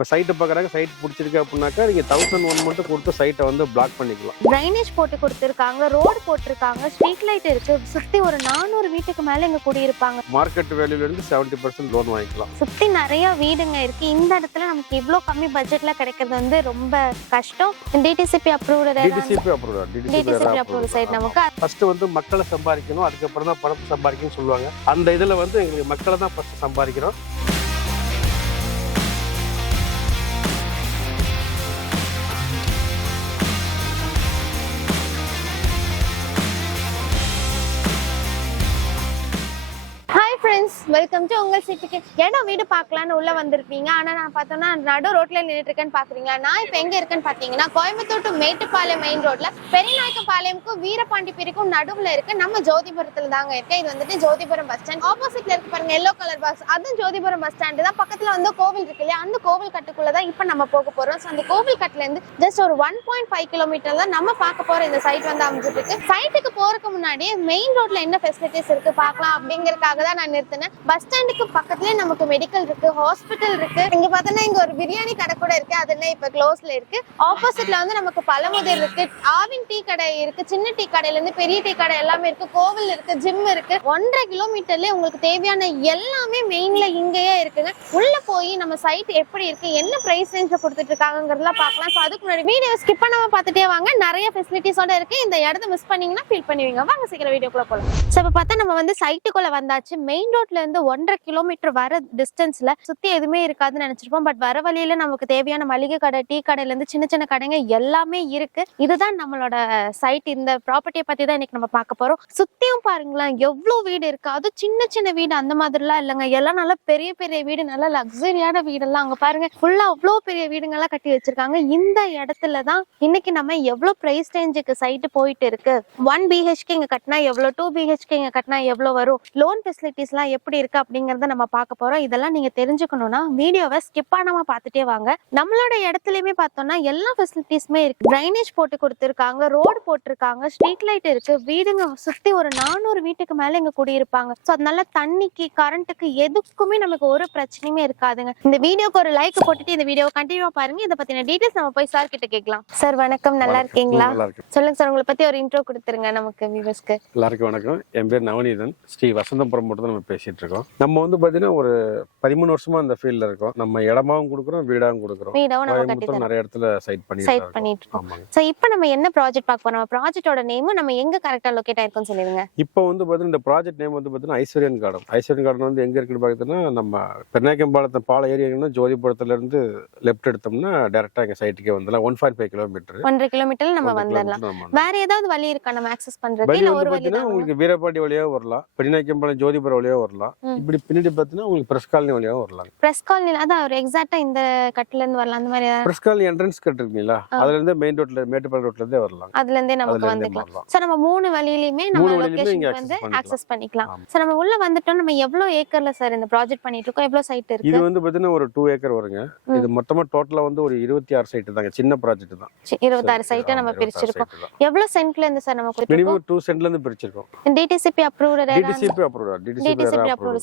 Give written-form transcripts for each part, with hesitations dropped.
இப்போ சைட்டு பார்க்குறாங்க, சைட் பிடிச்சிருக்கு அப்படின்னாக்கா நீங்கள் 1001 மட்டும் கொடுத்து சைட்டை வந்து பிளாக் பண்ணிக்கலாம். ட்ரைனேஜ் போட்டு கொடுத்துருக்காங்க, ரோடு போட்டிருக்காங்க, ஸ்ட்ரீட் லைட் இருக்கு. சுத்தி ஒரு 400 வீட்டுக்கு மேல இங்க குடியிருப்பாங்க. மார்க்கெட் வேல்யூலேருந்து 70% லோன் வாங்கிக்கலாம். சுத்தி நிறைய வீடுங்க இருக்கு. இந்த இடத்துல நமக்கு இவ்வளோ கம்மி பட்ஜெட்ல கிடைக்கிறது வந்து ரொம்ப கஷ்டம். டிடிசிபி அப்ரூவ்டு சைட் நமக்கு ஃபர்ஸ்ட் வந்து மக்களை சம்பாதிக்கணும், அதுக்கப்புறம் தான் பணத்தை சம்பாதிக்கணும்னு சொல்லுவாங்க. அந்த இதுல வந்து எங்களுக்கு மக்களை தான் ஃபர்ஸ்ட் சம்பாதிக்கிறோம். வெல்கம் டு உங்கள் சிட்டிக்கு. இடம் வீடு பார்க்கலான்னு உள்ள வந்திருப்பீங்க. ஆனா நான் பார்த்தோம்னா நடு ரோட்ல நின்றுட்டு இருக்கேன்னு பாக்குறீங்க. நான் இப்ப எங்க இருக்கேன்னு பாத்தீங்கன்னா கோயம்புத்தூர் டு மேட்டுப்பாளையம் மெயின் ரோட்ல பெரியநாயக்கம்பாளையம்க்கும் வீரபாண்டிபுரிக்கும் நடுவுல இருக்கு. நம்ம ஜோதிபுரத்துல தாங்க இருக்கேன். இது வந்துட்டு ஜோதிபுரம் பஸ் ஸ்டாண்ட். ஆப்போசிட்ல இருக்கு பாருங்க எல்லோ கலர் பாக்ஸ், அதுவும் ஜோதிபுரம் பஸ் ஸ்டாண்ட் தான். பக்கத்துல வந்து கோவில் இருக்கு இல்லையா, அந்த கோவில் கட்டுக்குள்ளதான் இப்ப நம்ம போக போறோம். அந்த கோவில் கட்டுல இருந்து ஜஸ்ட் ஒரு 1.5 கிலோமீட்டர் தான் நம்ம பார்க்க போற இந்த சைட் வந்து அமைஞ்சிட்டு இருக்கு. சைட்டுக்கு போறதுக்கு முன்னாடி மெயின் ரோட்ல என்ன ஃபெசிலிட்டிஸ் இருக்கு பார்க்கலாம் அப்படிங்கறதுக்காக தான் நான் நிறுத்தினேன். பஸ் ஸ்டாண்டுக்கு பக்கத்துலயே நமக்கு மெடிக்கல் இருக்கு, ஹாஸ்பிட்டல் இருக்கு. இங்க பார்த்தோம்னா இங்க ஒரு பிரியாணி கடை கூட இருக்கு, அதெல்லாம் இப்ப க்ளோஸ்ல இருக்கு. ஆப்போசிட்ல வந்து நமக்கு பழமுதிர் இருக்கு, ஆவின் டீ கடை இருக்கு, சின்ன டீ கடையில இருந்து பெரிய டீ கடை எல்லாமே இருக்கு, கோவில் இருக்கு, ஜிம் இருக்கு. 1.5 கிலோமீட்டர்ல உங்களுக்கு தேவையான எல்லாமே மெயின்ல இங்கேயே இருக்குங்க. உள்ள போய் நம்ம சைட் எப்படி இருக்கு, என்ன பிரைஸ் ரேஞ்ச்ல கொடுத்துட்டு இருக்காங்கிறதெல்லாம் பார்க்கலாம். ஸோ அதுக்கு முன்னாடி வீடியோ ஸ்கிப் பண்ணாம பார்த்துட்டே வாங்க. நிறைய ஃபெசிலிட்டிஸோட இருக்கு. இந்த இடத்த மிஸ் பண்ணீங்கன்னா ஃபீல் பண்ணுவீங்க. வாங்க சீக்கிரம் வீடியோக்குள்ள போகலாம். ஸோ இப்போ பார்த்தா நம்ம வந்து சைட்டுக்குள்ள வந்தாச்சு. மெயின் ரோட்ல இருந்து 1.5 கிலோமீட்டர் வர டிஸ்டன்ஸ்ல சுத்தி எதுவுமே இருக்காதுன்னு நினைச்சிருப்போம். பட் வர வழியில நமக்கு தேவையான மளிகை கடை, டீ கடையில இருந்து சின்ன சின்ன கடைங்க எல்லாமே இருக்கு. இதுதான் நம்மளோட சைட். இந்த ப்ராப்பர்ட்டியை பத்தி தான் இன்னைக்கு நம்ம பார்க்க போறோம். சுத்தியும் பாருங்களேன் எவ்வளவு வீடு இருக்கு. அது சின்ன சின்ன வீடு அந்த மாதிரிலாம் இல்லைங்க. எல்லாம் நல்லா பெரிய பெரிய வீடு, நல்லா லக்ஸரியான வீடெல்லாம் அங்க பாருங்க. ஃபுல்லா அவ்வளவு பெரிய வீடுங்கெல்லாம் கட்டி வச்சிருக்காங்க. இந்த இடத்துலதான் இன்னைக்கு நம்ம எவ்வளவு பிரைஸ் ரேஞ்சுக்கு சைட்டு போயிட்டு இருக்கு, 1 BHK இங்க கட்டினா எவ்வளவு, 2 BHK இங்க கட்டினா எவ்வளவு வரும், லோன் ஃபெசிலிட்டிஸ் எல்லாம் எப்படி இருக்கு அப்படிங்கறத நம்ம பார்க்க போறோம். இதெல்லாம் நீங்க தெரிஞ்சுக்கணும்னா வீடியோவை ஸ்கிப் பண்ணாம பார்த்துட்டே வாங்க. நம்மளோட இடத்துலயுமே பார்த்தோம்னா எல்லா ஃபெசிலிட்டிஸுமே இருக்கு. ட்ரைனேஜ் போட்டு கொடுத்துருக்காங்க, ரோடு போட்டிருக்காங்க, ஸ்ட்ரீட் லைட் இருக்கு. வீடுங்க சுத்தி ஒரு 400 வீட்டுக்கு மேல இங்க குடியிருப்பாங்க. ஸோ அதனால தண்ணிக்கு, கரண்ட்டுக்கு எதுக்குமே நமக்கு ஒரு பிரச்சனையுமே இருக்காதுங்க. இந்த வீடியோக்கு ஒரு லைக் போட்டுட்டு இந்த வீடியோ கண்டினியூவா பாருங்க. இதை பத்தின டீடைல்ஸ் நம்ம போய் சார் கிட்ட கேட்கலாம். சார் வணக்கம், நல்லா இருக்கீங்களா? சொல்லுங்க சார், உங்களை பத்தி ஒரு இன்ட்ரோ கொடுத்துருங்க நமக்கு வியூவர்ஸ்க்கு. எல்லாருக்கும் வணக்கம். என் பேர் நவநீதன். ஸ்ரீ வசந்தபுரம் மட்டும் தான் நம்ம பேசிட்டு இருக்கோம். நம்ம வந்து பாத்தீங்கன்னா ஒரு 13 வருஷமா அந்த ஃபீல்ட்ல இருக்கோம். நம்ம இடமாவும் கொடுக்குறோம், வீடாவும் கொடுக்குறோம். நிறைய இடத்துல சைட் பண்ணிட்டு இருக்கோம். சோ இப்போ நம்ம என்ன ப்ராஜெக்ட் பார்க்க போறோம்? ப்ராஜெக்ட்டோட நேம் நம்ம எங்க கரெக்ட்டா லொகேட் ஆயிருக்குன்னு சொல்லுங்க. இப்போ வந்து பாத்தீங்கன்னா இந்த ப்ராஜெக்ட் நேம் வந்து பாத்தீங்கன்னா ஐஸ்வர்யன் கார்டன். ஐஸ்வர்யன் கார்டன் வந்து எங்க இருக்குன்னு பாத்தீங்கன்னா நம்ம பெருநாயக்கம்பாளையத்து பால ஏரியாங்கன்னா ஜோதிபுரத்துல இருந்து லெஃப்ட் எடுத்தோம்னா டைரக்டா எங்க சைட்டுக்கே வந்துடலாம். 1.5 கிலோமீட்டர். 1.5 கிலோமீட்டர்ல நம்ம வந்துடலாம். வேற ஏதாவது வழி இருக்கா நம்ம ஆக்சஸ் பண்றதுக்கு? இல்ல ஒரு வழி தான். உங்களுக்கு வீரபாண்டி வழியா வரலாம், பெருநாயக்கம்பாளையம் ஜோதிபுரம் வழியா வரலாம். இப்படி பின்னாடி பாத்தீங்கன்னா உங்களுக்கு பிரஸ் காலனி வழியா வரலாம். பிரஸ் காலனி அதான் ஒரு எக்ஸாக்ட்டா இந்த கட்ல இருந்து வரலாம். அந்த மாதிரி பிரஸ் காலனி என்ட்ரன்ஸ் கட் இருக்குங்களா, அதுல இருந்து மெயின் ரோட்ல மேட்டுப்பாளையம் ரோட்ல இருந்தே வரலாம். அதுல இருந்தே நமக்கு வந்துக்கலாம். சோ நம்ம 3 வழியிலயுமே நம்ம லொகேஷன் வந்து ஆக்சஸ் பண்ணிக்கலாம். சோ நம்ம உள்ள வந்துட்டோம். நம்ம எவ்வளவு ஏக்கர்ல சார் இந்த ப்ராஜெக்ட் பண்ணிட்டு இருக்கோம்? எவ்வளவு சைட் இருக்கு? இது வந்து பாத்தீங்கன்னா ஒரு 2 ஏக்கர் வருங்க. இது மொத்தமா டோட்டலா வந்து ஒரு 26 சைட் தாங்க. சின்ன ப்ராஜெக்ட் தான். 26 சைட்டை நம்ம பிரிச்சிருக்கோம். எவ்வளவு சென்ட்ல இருந்து சார் நமக்கு மினிமம் 2 சென்ட்ல இருந்து பிரிச்சிருக்கோம். டிடிசிபி அப்ரூவ்டு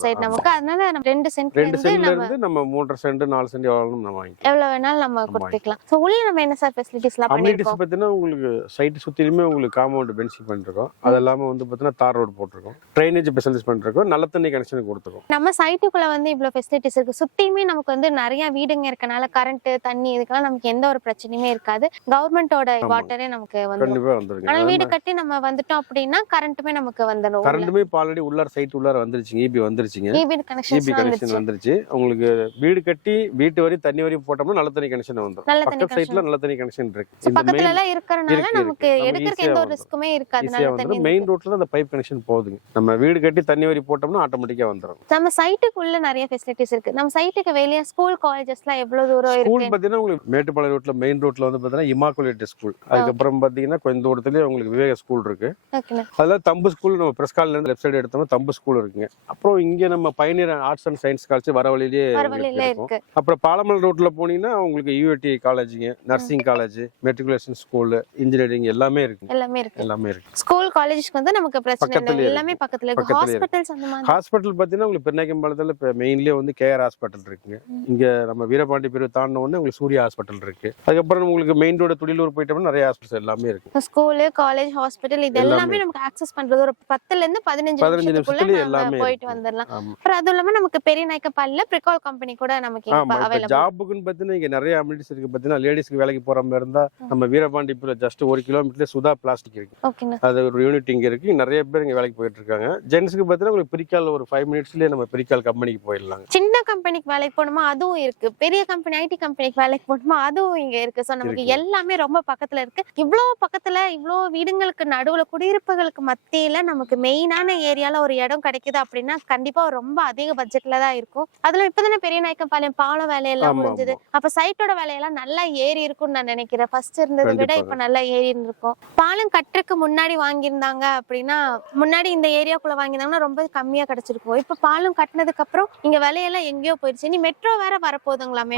சைட் நமக்கு. அதனால நம்ம 2 சென்ட்ல இருந்து நம்ம 3.5 சென்ட் 4 சென்ட் எவ்வளவு வேணாலும் நம்ம கொடுத்துக்கலாம். சோ உள்ள நம்ம என்ன சார் ஃபெசிலிட்டிஸ்லாம் பண்ணிருக்கோம்? பாத்தீங்கன்னா உங்களுக்கு சைட் சுத்திலுமே உங்களுக்கு காம்பவுண்ட் பென்சிங் பண்ணிருக்கோம். அதெல்லாம் வந்து பாத்தீங்கன்னா தார் ரோட் போட்டுருக்கோம், ட்ரைனேஜ் ஃபெசிலிட்டிஸ் பண்ணிருக்கோம், நல்ல தண்ணி கனெக்ஷன் கொடுத்துருக்கோம். நம்ம சைட்டுக்குள்ள வந்து இவ்வளவு ஃபெசிலிட்டிஸ் இருக்கு. சுத்தியுமே நமக்கு வந்து நிறைய வீடுங்க இருக்கனால கரண்ட், தண்ணி இதுக்கெல்லாம் நமக்கு எந்த ஒரு பிரச்சனையுமே இருக்காது. கவர்மெண்டோட வாட்டரே நமக்கு வந்துரும். ஆனா வீடு கட்டி நம்ம வந்துட்டோம் அப்படின்னா கரண்ட்டுமே நமக்கு வந்துடும். கரண்ட்டுமே ஆல்ரெடி உள்ளார சைட் உள்ளார வந்துருச்சு, ஈபி வந்துருச்சுங்க. ஈபி கனெக்ஷன் வந்துருச்சு. உங்களுக்கு வீடு கட்டி வீட்டு வரி தண்ணி வரி போட்டோம்னா நல்ல தண்ணி கனெக்ஷன் வந்துரும். பக்கத்து சைட்ல நல்ல தண்ணி கனெக்ஷன் இருக்கு. பக்கத்துல எல்லாம் இருக்கறனால நமக்கு எடுக்கிறதுக்கு எந்த ஒரு ரிஸ்க்குமே இருக்காது. நல்ல தண்ணி மெயின் ரோட்ல அந்த பைப் கனெக்ஷன் போகுதுங்க. நம்ம வீடு கட்டி தண்ணி வரி போட்டோம்னா ஆட்டோமேட்டிக்கா வந்துரும். நம்ம சைட்டுக்குள்ள நிறைய ஃபெசிலிட்டிஸ் இருக்கு. நம்ம சைட்டுக்கு வெளிய ஸ்கூல், காலேஜஸ்லாம் எவ்வளவு தூரம் இருக்கு? ஸ்கூல் பாத்தீங்கன்னா உங்களுக்கு மேட்டுப்பாளையம் ரோட்ல மெயின் ரோட்ல வந்து பாத்தீங்கன்னா இமாகுலேட் ஸ்கூல், அதுக்கு அப்புறம் பாத்தீங்கன்னா கொஞ்சம் தூரத்திலே உங்களுக்கு விவேக ஸ்கூல் இருக்கு. அதெல்லாம் தம்பு ஸ்கூல் நம்ம பிரஸ் காலனில இருந்து லெஃப்ட் சைடு எடுத்தோம்னா தம்பு ஸ்கூல் இருக்குங்க. அப்புறம் இங்க நம்ம Pioneer arts and science college வர வழியிலே இருக்கு. அப்புறம் பாலமல் ரோட்ல போனீங்கன்னா உங்களுக்கு யூஐடி காலேஜ்ங்க, nursing college, matriculation school, engineering எல்லாமே இருக்கு. எல்லாமே இருக்கு. ஸ்கூல், காலேஜ்க்கு வந்து நமக்கு பிரச்சனை இல்ல, எல்லாமே பக்கத்துல இருக்கு. ஹாஸ்பிடல்ஸ் அந்த மாதிரி. ஹாஸ்பிடல் பாத்தீங்கன்னா உங்களுக்கு பெருநாயக்கம்பாளையத்துல இப்ப மெயின்லயே வந்து கேஆர் ஹாஸ்பிட்டல் இருக்குங்க. இங்க நம்ம வீரபாண்டி பிரிவு தாண்டின உடனே உங்களுக்கு சூர்யா ஹாஸ்பிட்டல் இருக்கு. அதுக்கப்புறம் உங்களுக்கு மெயின் ரோடு துடிலூர் போயிட்டோம்னா நிறைய ஹாஸ்பிட்டல் எல்லாமே இருக்கு. ஸ்கூல், காலேஜ், ஹாஸ்பிட்டல் இது எல்லாமே நமக்கு ஆக்சஸ் பண்றது ஒரு 10ல இருந்து 15 நிமிஷத்துக்குள்ள எல்லாமே போயிட்டு வந்துடலாம். அப்புறம் அதுவும் இல்லாம நமக்கு பெரியநாயக்கம்பாளையம்ல பிரிகால் கம்பெனி கூட நமக்கு அவைலபிள். ஜாபுக்குன்னு பாத்தீங்கன்னா இங்க நிறைய அமினிட்டிஸ் இருக்கு. பாத்தீங்கன்னா லேடிஸ்க்கு வேலைக்கு போற மாதிரி இருந்தா நம்ம வீரபாண்டி ஜஸ்ட் 1 கிலோமீட்டர்ல சுதா பிளாஸ்டிக் இருக்கு. அது ஒரு யூனிட் இங்க இருக்கு. நிறைய பேர் இங்க வேலைக்கு போயிட்டு இருக்காங்க. ஜென்ஸ்க்கு பாத்தீங்கன்னா உங்களுக்கு பிரிகால் ஒரு 5 மினிட்ஸ்லயே நம்ம பிரிகால் கம்பெனிக்கு போயிடலாம். சின்ன கம்பெனிக்கு வேலைக்கு போகணுமா அதுவும் இருக்கு. பெரிய கம்பெனி ஐடி கம்பெனிக்கு வேலைக்கு போகணுமா அதுவும் இங்க இருக்கு. சோ நமக்கு எல்லாமே ரொம்ப பக்கத்துல இருக்கு. இவ்ளோ பக்கத்துல இவ்ளோ வீடுங்களுக்கு நடுவுல குடியிருப்புகளுக்கு மத்தியில நமக்கு மெயினான ஏரியால ஒரு இடம் கிடைக்குது அப்படின்னா கண்டிப்பா ரொம்ப அதிக பட்ஜெட்ல தான் இருக்கும். அதுல இப்பதானே பெரியநாயக்கம்பாளையம் பாலம் வேலையெல்லாம் முடிஞ்சது. அப்ப சைட்டோட வேலையெல்லாம் நல்லா ஏறி இருக்கும்னு நான் நினைக்கிறேன். ஃபர்ஸ்ட் இருந்ததை விட இப்ப நல்லா ஏறி இருக்கும். பாலம் கட்டுறதுக்கு முன்னாடி வாங்கியிருந்தாங்க அப்படின்னா முன்னாடி இந்த ஏரியாக்குள்ள வாங்கியிருந்தாங்கன்னா ரொம்ப கம்மியா கிடைச்சிருக்கும். இப்ப பாலம் கட்டினதுக்கு அப்புறம் இங்க விலையெல்லாம் எங்கேயோ போயிடுச்சு. இனி மெட்ரோ வேற வரப்போகுதுங்களாமே.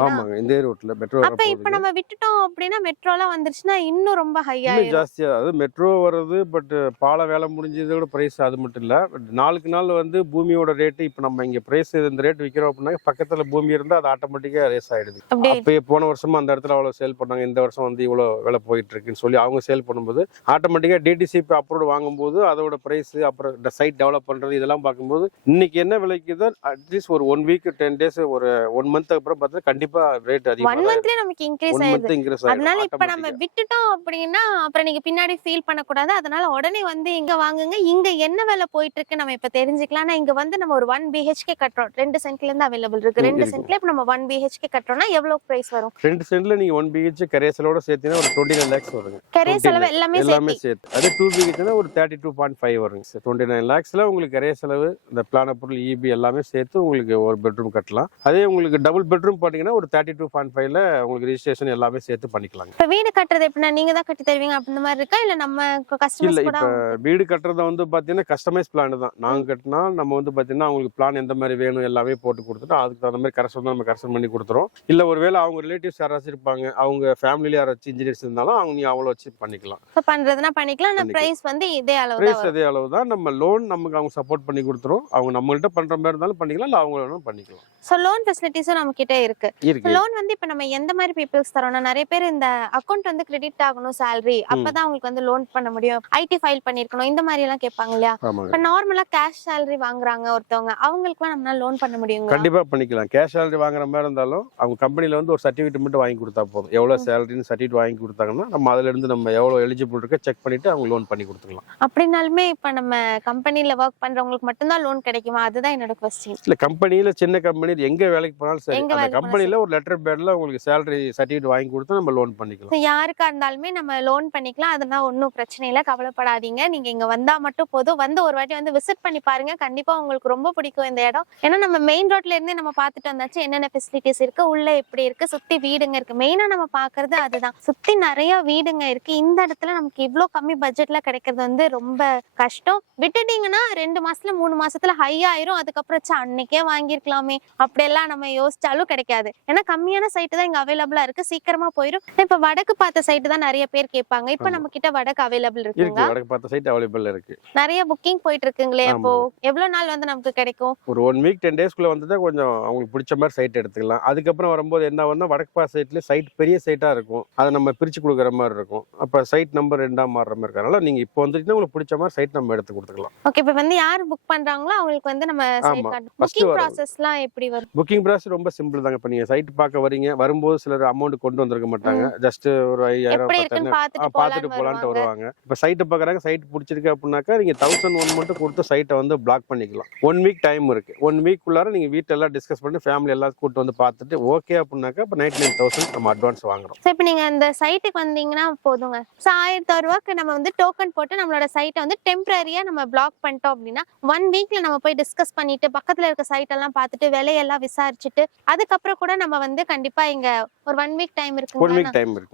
அப்ப இப்ப நம்ம விட்டுட்டோம் அப்படின்னா மெட்ரோலாம் வந்துருச்சுன்னா இன்னும் ரொம்ப ஹையா ஜாஸ்தியா. அது மெட்ரோ வருது. பட் பால வேலை முடிஞ்சதோட பிரைஸ் அது மட்டும் இல்ல. நாளுக்கு நாள் வந்து பூமியோட ரேட்டு இப்ப நம்ம இங்க பிரைஸ் இந்த ரேட் விக்கிறோம் அப்படின்னா பக்கத்துல பூமி இருந்தா அது ஆட்டோமேட்டிக்கா ரேஸ் ஆயிடுது. அப்பயே போன வருஷமா அந்த இடத்துல அவ்வளவு சேல் பண்ணாங்க, இந்த வருஷம் வந்து இவ்வளவு விலை போயிட்டு இருக்குன்னு சொல்லி அவங்க சேல் பண்ணும்போது ஆட்டோமேட்டிக்கா டிடிசிபி அப்ரூவ் வாங்கும்போது அதோட பிரைஸ் அப்புறம் இந்த சைட் டெவலப் பண்றது இதெல்லாம் பார்க்கும்போது இன்னைக்கு என்ன விலைக்குதோ அட்லீஸ்ட் ஒரு 1 வீக் 10 டேஸ் ஒரு 1 மந்த் அப்புறம் பார்த்தா கண்டிப்பா ரேட் அதிகமா 1 மந்த்லயே நமக்கு இன்கிரீஸ் ஆயிடுது. அதனால இப்ப நம்ம விட்டுட்டோம் அப்படின்னா அப்புறம் நீங்க பின்னாடி ஃபீல் பண்ணக்கூடாது. அதனால உடனே வந்து இங்க வாங்குங்க. இங்க என்ன விலை போயிட்டு இருக்கு நம்ம இப்ப தெரிஞ்சுக்கலாம். இங்க வந்து நம்ம ஒரு 1 BHK கட்டுறோம். 2 சென்ட்ல இருந்து அவைலபிள் இருக்கு. 2 சென்ட்ல இப்ப நம்ம 1 BHK கட்டுறோம்னா எவ்வளவு பிரைஸ் வரும்? 2 சென்ட்ல நீங்க 1 BHK கரேசலோட சேர்த்தீங்கன்னா ஒரு 29 lakhs வருங்க. கரேசலவு எல்லாமே சேர்த்து. அது 2 BHK ஒரு 32.5 வருங்க. 29 lakhsல உங்களுக்கு கரேசலவு இந்த பிளான பொருள் EB எல்லாமே சேர்த்து உங்களுக்கு ஒரு பெட்ரூம் கட்டலாம். அதே உங்களுக்கு டபுள் பெட்ரூம் பாத்தீங்கன்னா ஒரு 32.5ல உங்களுக்கு ரெஜிஸ்ட்ரேஷன் எல்லாமே சேர்த்து பண்ணிக்கலாம். இப்ப வீடு கட்டுறது எப்படின்னா நீங்க தான் கட்டி தருவீங்க அந்த மாதிரி இருக்கா இல்ல நம்ம கஸ்டமர்ஸ் கூட? இப்ப வீடு கட்டுறத வந்து பாத்தீங்கன்னா கஸ்டமைஸ் பிளான் தான். நாங்க கட்டினா நம்ம வந்து பாத்தீங்கன்னா அவங்களுக்கு பிளான் எந்த மாதிரி வேணும் எல்லாமே போட்டு கொடுத்துட்டு அதுக்கு தகுந்த மாதிரி கரெக்ஷன் நம்ம கரெக்ஷன் பண்ணி கொடுத்துறோம். இல்ல ஒருவேளை அவங்க ரிலேட்டிவ்ஸ் யாராச்சும் இருப்பாங்க, அவங்க ஃபேமிலில யாராச்சும் இன்ஜினியர்ஸ் இருந்தாலும் அவங்க நீ அவ்வளவு வச்சு பண்ணிக்கலாம். பண்றதுனா பண்ணிக்கலாம். ஆனா பிரைஸ் வந்து இதே அளவு தான். நம்ம லோன் நமக்கு அவங்க சப்போர்ட் பண்ணி கொடுத்துறோம். அவங்க நம்மள்ட்ட பண்ற மாதிரி இருந்தாலும் பண்ணிக்கலாம், இல்ல அவங்க வேணாலும் பண்ணிக்கலாம். சோ லோன் ஃபெசிலிட்டிஸும் நம்ம கிட்ட இருக்கு. லோன் வந்து இப்ப நம்ம எந்த மாதிரி பீப்பிள்ஸ் தரோம்னா நிறைய பேர் இந்த அக்கவுண்ட் வந்து கிரெடிட் ஆகணும் salary அப்பதான் உங்களுக்கு வந்து லோன் பண்ண முடியும், ஐடி ஃபைல் பண்ணிருக்கணும் இந்த மாதிரி எல்லாம் கேட்பாங்க இல்லையா? இப்ப நார்மலா கேஷ் salary வாங்குறாங்க ஒருத்தவங்க, அவங்களுக்கு நம்ம லோன் பண்ண முடியுங்களா? கண்டிப்பா பண்ணிக்கலாம். கேஷ் salary வாங்குற மாதிரி இருந்தாலும் அவங்க கம்பெனில வந்து ஒரு சர்டிபிகேட் மட்டும் வாங்கி கொடுத்தா போதும். எவ்வளவு சேலரின்னு சர்டிபிகேட் வாங்கி கொடுத்தாங்கன்னா நம்ம அதுல இருந்து நம்ம எவ்வளவு எலிஜிபிள் இருக்க செக் பண்ணிட்டு அவங்க லோன் பண்ணி கொடுத்துக்கலாம். அப்படினாலுமே இப்ப நம்ம கம்பெனில வர்க் பண்றவங்களுக்கு மட்டும் தான் லோன் கிடைக்குமா? அதுதான் என்னோட क्वेश्चन. இல்ல கம்பெனில சின்ன கம்பெனி எங்க வேலைக்கு போனாலும் சரி அந்த கம்பெனில ஒரு லெட்டர் பேட்ல உங்களுக்கு salary சர்டிபிகேட் வாங்கி கொடுத்து நம்ம லோன் பண்ணிக்கலாம். யாருக்கா இருந்தாலுமே நம்ம லோன் பண்ணிக்கலாம். அதெல்லாம் ஒன்றும் பிரச்சனை இல்லை, கவலைப்படாதீங்க. நீங்க இங்க வந்தா மட்டும் போதும். வந்து ஒரு வாட்டி வந்து விசிட் பண்ணி பாருங்க. கண்டிப்பா உங்களுக்கு ரொம்ப பிடிக்கும் இந்த இடம். ஏன்னா நம்ம மெயின் ரோட்ல இருந்தே நம்ம பார்த்துட்டு வந்தாச்சு என்னென்ன ஃபெசிலிட்டிஸ் இருக்கு, உள்ள எப்படி இருக்கு, சுத்தி வீடுங்க இருக்கு. மெயினா நம்ம பாக்குறது அதுதான். சுத்தி நிறைய வீடுங்க இருக்கு. இந்த இடத்துல நமக்கு இவ்வளவு கம்மி பட்ஜெட்ல கிடைக்கிறது வந்து ரொம்ப கஷ்டம். விட்டுட்டீங்கன்னா 2 மாசத்துல 3 மாசத்துல ஹை ஆயிரும். அதுக்கப்புறம் அன்னைக்கே வாங்கிருக்கலாமே அப்படியெல்லாம் நம்ம யோசிச்சாலும் கிடைக்காது. ஏன்னா கம்மியான சைட்டு தான் இங்க அவைலபிளா இருக்கு, சீக்கிரமா போயிடும். இப்ப வடக்கு பார்த்த சைட்டு தான் நிறைய பேர் கேட்பாங்க. இப்ப நம்ம கிட்ட வடக்கு அவைலபிள் இருக்குங்க. வடக்கு பார்த்த சைட் அவைலபிள் இருக்கு. நிறைய புக்கிங் போயிட்டு இருக்குங்களே. அப்போ எவ்வளவு நாள் வந்து நமக்கு கிடைக்கும்? ஒரு 1 வீக் 10 டேஸ்க்குள்ள வந்துட்டா கொஞ்சம் அவங்களுக்கு பிடிச்ச மாதிரி சைட் எடுத்துக்கலாம். அதுக்கப்புறம் வரும்போது என்ன ஆகும்னா வடக்கு பார்த்த சைட்ல சைட் பெரிய சைட்டா இருக்கும், அதை நம்ம பிரிச்சு கொடுக்குற மாதிரி இருக்கும். அப்ப சைட் நம்பர் 2ஆ மாறுற மாதிரி இருக்கனால நீங்க இப்போ வந்துட்டீங்கன்னா உங்களுக்கு பிடிச்ச மாதிரி சைட் நம்ம எடுத்து கொடுத்துக்கலாம். ஓகே. இப்ப வந்து யார் புக் பண்றாங்களோ அவங்களுக்கு வந்து நம்ம சைட் கார்டு புக்கிங் ப்ராசஸ்லாம் எப்படி வரும்? புக்கிங் ப்ராசஸ் ரொம்ப சிம்பிள் தாங்க. இப்ப நீங்க சைட் பார்க்க வரீங்க, வரும்போது சிலர் அமௌண்ட் கொண்டு வந்திருக்க மாட்டாங்க. ஜஸ்ட் ஒரு 5000 பார்த்துட்டு போலான்ட்டு வருவாங்க. இப்ப சைட் பாக்குறாங்க, சைட் பிடிச்சிருக்கு அப்படின்னாக்கா நீங்க 1001 மட்டும் கொடுத்து சைட்டை வந்து பிளாக் பண்ணிக்கலாம். 1 வீக் டைம் இருக்கு. 1 வீக் குள்ளார நீங்க வீட்டுல எல்லாம் டிஸ்கஸ் பண்ணி ஃபேமிலி எல்லாம் கூட்டு வந்து பார்த்துட்டு ஓகே அப்படின்னாக்கா இப்ப 99,000 நம்ம அட்வான்ஸ் வாங்குறோம். இப்ப நீங்க அந்த சைட்டுக்கு வந்தீங்கன்னா போதுங்க. 1000 ரூபாய்க்கு நம்ம வந்து டோக்கன் போட்டு நம்மளோட சைட்டை வந்து டெம்பரரியா நம்ம பிளாக் பண்ணிட்டோம் அப்படின்னா 1 வீக்ல நம்ம போய் டிஸ்கஸ் பண்ணிட்டு பக்கத்துல இருக்க சைட் எல்லாம் பார்த்துட்டு விலையெல்லாம் விசாரிச்சுட்டு அதுக்கப்புறம் கூட நம்ம வந்து கண்டிப்பா இங்க ஒரு 1 வீக் டைம் இருக்கு.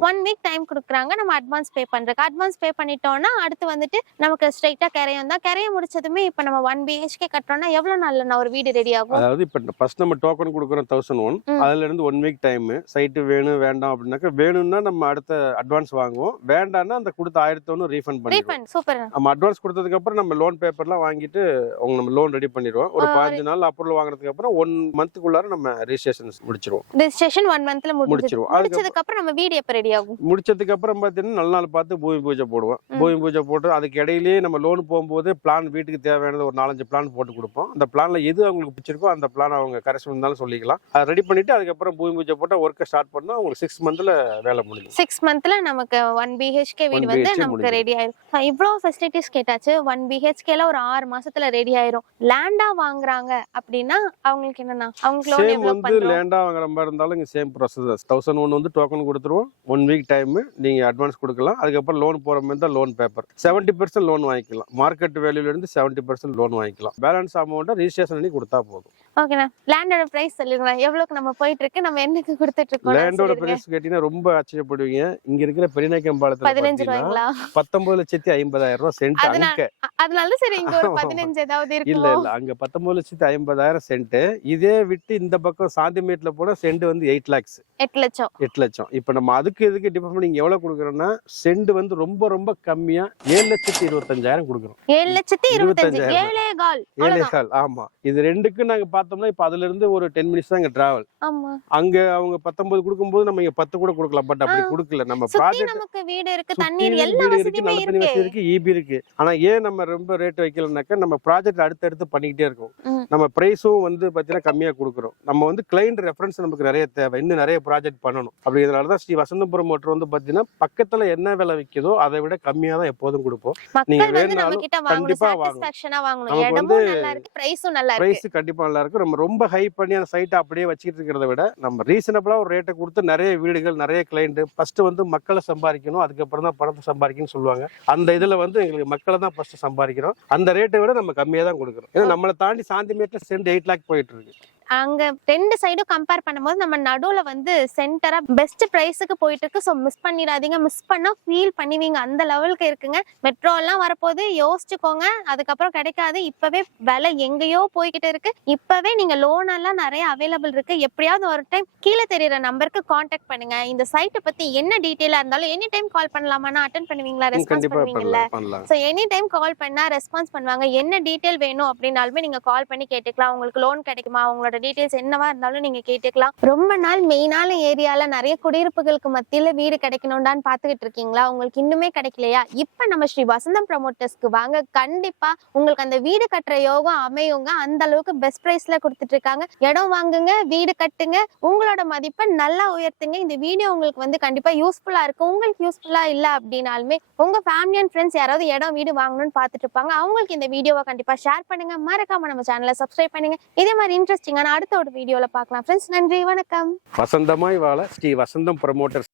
1 வீக் டைம் கொடுக்குறாங்க. நம்ம அட்வான்ஸ் பே பண்றதுக்கு அட்வான்ஸ் பே பண்ணிட்டோம்னா அடுத்து வந்துட்டு நமக்கு ஸ்ட்ரைட்டா கரையம் தான். கரையம் முடிச்சதுமே இப்ப நம்ம 1 BHK கட்டுறோம்னா எவ்வளவு நாள்ல ஒரு வீடு ரெடி ஆகும்? அதாவது இப்ப ஃபர்ஸ்ட் நம்ம டோக்கன் கொடுக்குறோம் 1001, அதுல இருந்து 1 வீக் டைம். சைட் வேணும் வேண்டாம் அப்படின்னாக்க வேணும்னா நம்ம அடுத்த அட்வான்ஸ் வாங்குவோம், வேண்டாம்னா அந்த கொடுத்த 1001 ரீஃபண்ட் பண்ணிடுவோம். சூப்பர். நம்ம அட்வான்ஸ் கொடுத்ததுக்கு அப்புறம் நம்ம லோன் பேப்பர்லாம் வாங்கிட்டு அவங்க நம்ம லோன் ரெடி பண்ணிடுவோம். ஒரு ஒரு 15 நாள் அப்ரூவல் வாங்குறதுக்கு அப்புறம் 1 மந்த்க்குள்ளார நம்ம ரெஜிஸ்ட்ரேஷன் முடிச்சிருவோம். ரெஜிஸ்ட்ரேஷன் 1 மந்த்ல முடிச்சிருவோம். முடிச்சதுக்கு அப்புறம் நம்ம வீடு எப்ப ரெடி ஆகும்? முடிச்சதுக்கு அப்புறம் பாத்தீங்கன்னா நல்ல நாள் பார்த்து பூமி பூஜை போடுவோம். பூமி பூஜை போட்டு அதுக்கு இடையிலேயே நம்ம லோன் போகும்போது பிளான் வீட்டுக்கு தேவையானது ஒரு 4-5 பிளான் போட்டு கொடுப்போம். அந்த பிளான்ல எது அவங்களுக்கு பிடிச்சிருக்கோ அந்த பிளான் அவங்க கரெக்ஷன் இருந்தாலும் சொல்லிக்கலாம். அதை ரெடி பண்ணிட்டு அதுக்கப்புறம் பூமி பூஜை போட்டு ஒர்க்கை ஸ்டார்ட் பண்ணா உங்களுக்கு 6 மந்த்ல வேலை முடியும். 6 மந்த்ல நமக்கு 1 BHK வீடு வந்து நமக்கு ரெடி ஆயிரும். இவ்ளோ ஃபெசிலிட்டிஸ் கேட்டாச்சு. 1 BHKல ஒரு 6 மாசத்துல ரெடி ஆயிரும். லேண்டா வாங்குறாங்க அப்படின்னா அவங்களுக்கு என்னன்னா அவங்களுக்கு லோன் சேம் எவ்வளவு வந்து பண்றோம்? லேண்டா வாங்குற மாதிரி இருந்தாலும் இங்க சேம் ப்ராசஸ் 1001 வந்து டோக்கன் கொடுத்துருவோம். 1 வீக் டைம் நீங்க அட்வான்ஸ் கொடுக்கலாம். அதுக்கப்புறம் லோன் போற மாதிரி தான் லோன் பேப்பர் 70% லோன் வாங்கிக்கலாம். மார்க்கெட் வேல்யூல இருந்து 70% லோன் வாங்கிக்கலாம். பேலன்ஸ் அமௌண்ட்டை ரெஜிஸ்ட்ரேஷன் பண்ணி கொடுத்தா போதும். ஓகேண்ணா, லேண்டோட பிரைஸ் சொல்லுங்க. எவ்வளவுக்கு நம்ம போயிட்டு இருக்கு, நம்ம என்னக்கு கொடுத்துட்டு இருக்கோம்? லேண்டோட பிரைஸ் கேட்டீங்கன்னா ரொம்ப ஆச்சரியப்படுவீங்க. இங்க இருக்கிற பெரியநாயக்கம் பாலத்துல 15 ரூபாய்ங்களா? 19,50,000 சென்ட். அதனால சரி இங்க ஒரு 15 ஏதாவது இருக்கு. இல்ல அங்க 19,50,000 சென்ட். இதே விட்டு இந்த பக்கம் சாந்திமேட்ல போனா சென்ட் வந்து 8 lakhs 8 லட்சம். இப்ப நம்ம அதுக்கு இதுக்கு டிஃபரன்ஸ் நீங்க எவ்வளவு கொடுக்குறோம்னா சென்ட் வந்து ரொம்ப ரொம்ப கம்மியா 7,25,000 கொடுக்குறோம். 7,25,000 ஆமா. இது ரெண்டுக்கு நாங்க பார்த்தோம்னா இப்ப அதுல இருந்து ஒரு 10 minutes தான் டிராவல். அங்க அவங்க 19 கொடுக்கும்போது நம்ம இங்க 10 கூட கொடுக்கலாம். பட் அப்படி கொடுக்கல. நம்ம ப்ராஜெக்ட் நமக்கு வீடு இருக்கு, தண்ணீர் எல்லா வசதியுமே இருக்கு, ஈபி இருக்கு. ஆனா ஏன் நம்ம ரொம்ப ரேட் வைக்கலனாக்க நம்ம ப்ராஜெக்ட் அடுத்தடுத்து பண்ணிக்கிட்டே இருக்கோம். நம்ம பிரைஸும் வந்து பாத்தீங்கன்னா கம்மியா கொடுக்குறோம். நம்ம வந்து கிளைண்ட் ரெஃபரன்ஸ் நமக்கு நிறைய தேவை. இன்னும் நிறைய ப்ராஜெக்ட் பண்ணணும். அப்படிங்கிறதுனாலதான் ஸ்ரீ வசந்தபுரம் மோட்டர் வந்து பாத்தீங்கன்னா பக்கத்துல என்ன விலை விற்கிதோ அதை விட கம்மியா தான் எப்போதும் கொடுப்போம். நீங்க வேணாலும் கண்டிப்பா வாங்கணும். பிரைஸ் கண்டிப்பா நல்லா இருக்கு. நம்ம ரொம்ப ஹை பண்ணி அந்த சைட்டை அப்படியே வச்சுக்கிட்டு இருக்கிறத விட நம்ம ரீசனபிளா ஒரு ரேட்டை கொடுத்து நிறைய வீடுகள் நிறைய கிளைண்ட் ஃபர்ஸ்ட் வந்து மக்களை சம்பாதிக்கணும், அதுக்கப்புறம் தான் பணத்தை சம்பாதிக்கணும்னு சொல்லுவாங்க. அந்த இதுல வந்து எங்களுக்கு மக்களை தான் ஃபர்ஸ்ட் சம்பாதிக்கிறோம். அந்த ரேட்டை விட நம்ம கம்மியா தான் கொடுக்குறோம். ஏன்னா நம்மளை தாண்டி சாந்திமேட்ல சென்ட் 8 lakh போயிட்டு இருக்கு. அங்க ரெண்டு சைடும் கம்பேர் பண்ணும்போது நம்ம நடுவுல வந்து சென்டரா பெஸ்ட் பிரைஸுக்கு போயிட்டு இருக்கு. ஸோ மிஸ் பண்ணிடாதீங்க. மிஸ் பண்ணா ஃபீல் பண்ணுவீங்க. அந்த லெவலுக்கு இருக்குங்க. மெட்ரோ எல்லாம் வரப்போது யோசிச்சுக்கோங்க. அதுக்கப்புறம் கிடைக்காது. இப்பவே விலை எங்கேயோ போய்கிட்டு இருக்கு. இப்பவே நீங்க லோன் எல்லாம் நிறைய அவைலபிள் இருக்கு. எப்படியாவது ஒரு டைம் கீழே தெரியுற நம்பருக்கு கான்டாக்ட் பண்ணுங்க. இந்த சைட்டை பத்தி என்ன டீட்டெயிலா இருந்தாலும் எனி டைம் கால் பண்ணலாமா? அட்டென்ட் பண்ணுவீங்களா? ரெஸ்பான்ஸ் பண்ணுவீங்கல்ல? ஸோ எனி டைம் கால் பண்ணா ரெஸ்பான்ஸ் பண்ணுவாங்க. என்ன டீட்டெயில் வேணும் அப்படின்னாலுமே நீங்க கால் பண்ணி கேட்டுக்கலாம். உங்களுக்கு லோன் கிடைக்குமா, உங்களோட டீடைல்ஸ் என்னவா இருந்தாலும் நீங்க கேட்டுக்கலாம். ரொம்ப நாள் மெயினான ஏரியால நிறைய குடியிருப்புகளுக்கு மத்தியில வீடு கிடைக்கணும்டான்னு பாத்துக்கிட்டு இருக்கீங்களா? உங்களுக்கு இன்னுமே கிடைக்கலையா? இப்ப நம்ம ஸ்ரீ வசந்தம் ப்ரமோட்டர்ஸ்க்கு வாங்க. கண்டிப்பா உங்களுக்கு அந்த வீடு கட்டுற யோகம் அமையுங்க. அந்த அளவுக்கு பெஸ்ட் பிரைஸ்ல கொடுத்துட்டு இருக்காங்க. இடம் வாங்குங்க, வீடு கட்டுங்க, உங்களோட மதிப்பை நல்லா உயர்த்துங்க. இந்த வீடியோ உங்களுக்கு வந்து கண்டிப்பா யூஸ்ஃபுல்லா இருக்கு. உங்களுக்கு யூஸ்ஃபுல்லா இல்ல அப்படின்னாலுமே உங்க ஃபேமிலி அண்ட் ஃப்ரெண்ட்ஸ் யாராவது இடம் வீடு வாங்கணும்னு பாத்துட்டு இருப்பாங்க. அவங்களுக்கு இந்த வீடியோவை கண்டிப்பா ஷேர் பண்ணுங்க. மறக்காம நம்ம சேனலை சப்ஸ்கிரைப் பண்ணுங்க. இதே மாதிரி இன்ட்ரெஸ்டிங்கான அடுத்த ஒரு வீடியோல பார்க்கலாம். ஃப்ரெண்ட்ஸ், நன்றி, வணக்கம். வசந்தமாய் வாழ ஸ்ரீ வசந்தம் ப்ரமோட்டர்ஸ்.